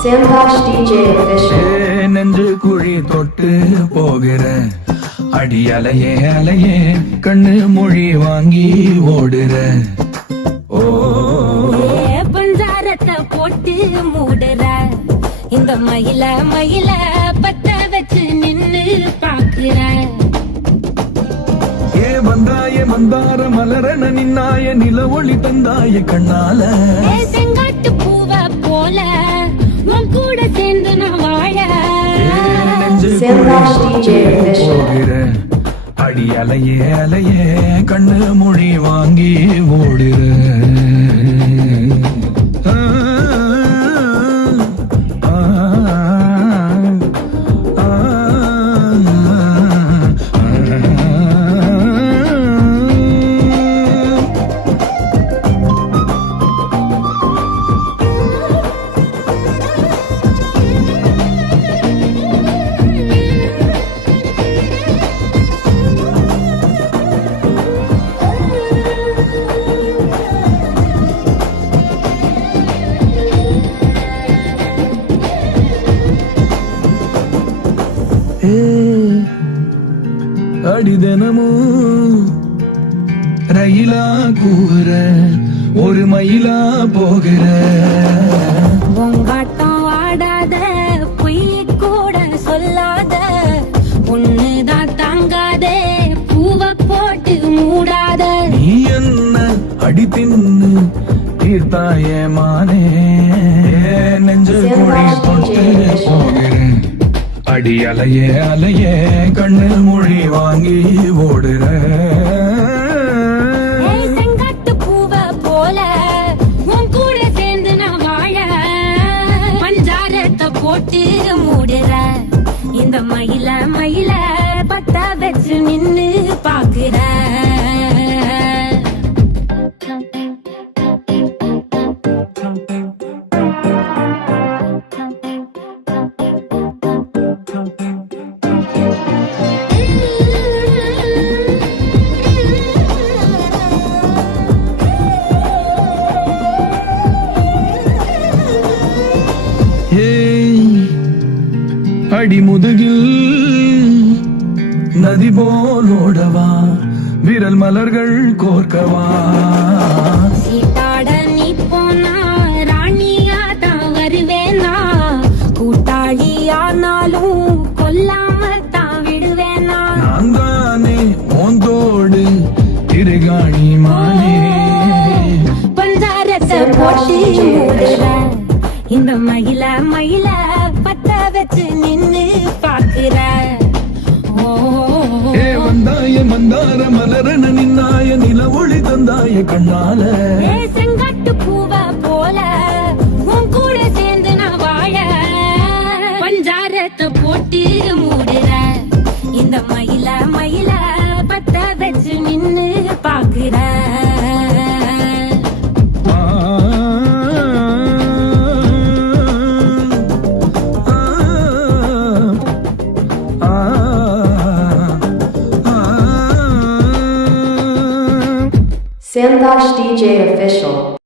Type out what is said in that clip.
Sandbox DJ official. நெஞ்சு குழி தொட்டு போகிற அடி அலையே அலையே கண்ணு மொழி வாங்கி ஓடுற பஞ்சாரத்தை போட்டு மூடுற இந்த மயில மயில பத்த வச்சு நின்னு பாக்குற வந்தாய மந்தார மலரன நின்னாய நில ஒளி தந்தாய கண்ணால செங்காட்டு பூவ போல உன் கூட சேர்ந்து நான் வாழ போகிற அடி அலையே அலையே கண்ணு மொழி வாங்கி ஓடுற அடிதனமும் ரயிலா கூற ஒரு மயிலா போகிற உங்காட்டம் ஆடாத பொய் கூட சொல்லாத ஒண்ணுதான் தாங்காதே பூவ போட்டு மூடாத நீ என்ன அடி தின்னு தீர்த்தாய மானே நெஞ்சு மொழி தொட்டு போகிறேன் அடி அலையே அலையே கண்ணு மொழி வாங்கி ஓடுற செங்காட்டு பூவ போல உன் கூட சேர்ந்து நான் வாழ பஞ்சாரத்தை போட்டு மூடுற இந்த மயில மயில பத்த வச்சு நின்னு பாக்குற அடி முதுகில் நதி போலோடவா விரல் மலர்கள் கோர்க்கவா சீட்டாட நீ போனா ராணியா தான் வருவேனா கூட்டாளியானாலும் கொல்லாம தான் விடுவேனா நான் தானே மோந்தோடு திருகாணி மானே பஞ்சாரத்தை போட்டு மூடுற இந்த மயில மயில பத்த வச்சு நின்னு பாக்குற வந்தாய மந்தார மலரன நின்னாய நில ஒளி தந்தாய கண்ணால செங்காட்டு பூவ போல உன் கூட சேர்ந்து நான் வாழ பஞ்சாரத்தை போட்டு மூடுற இந்த மயில மயில பத்த வச்சு நின்னு பாக்குற Sandbox DJ official.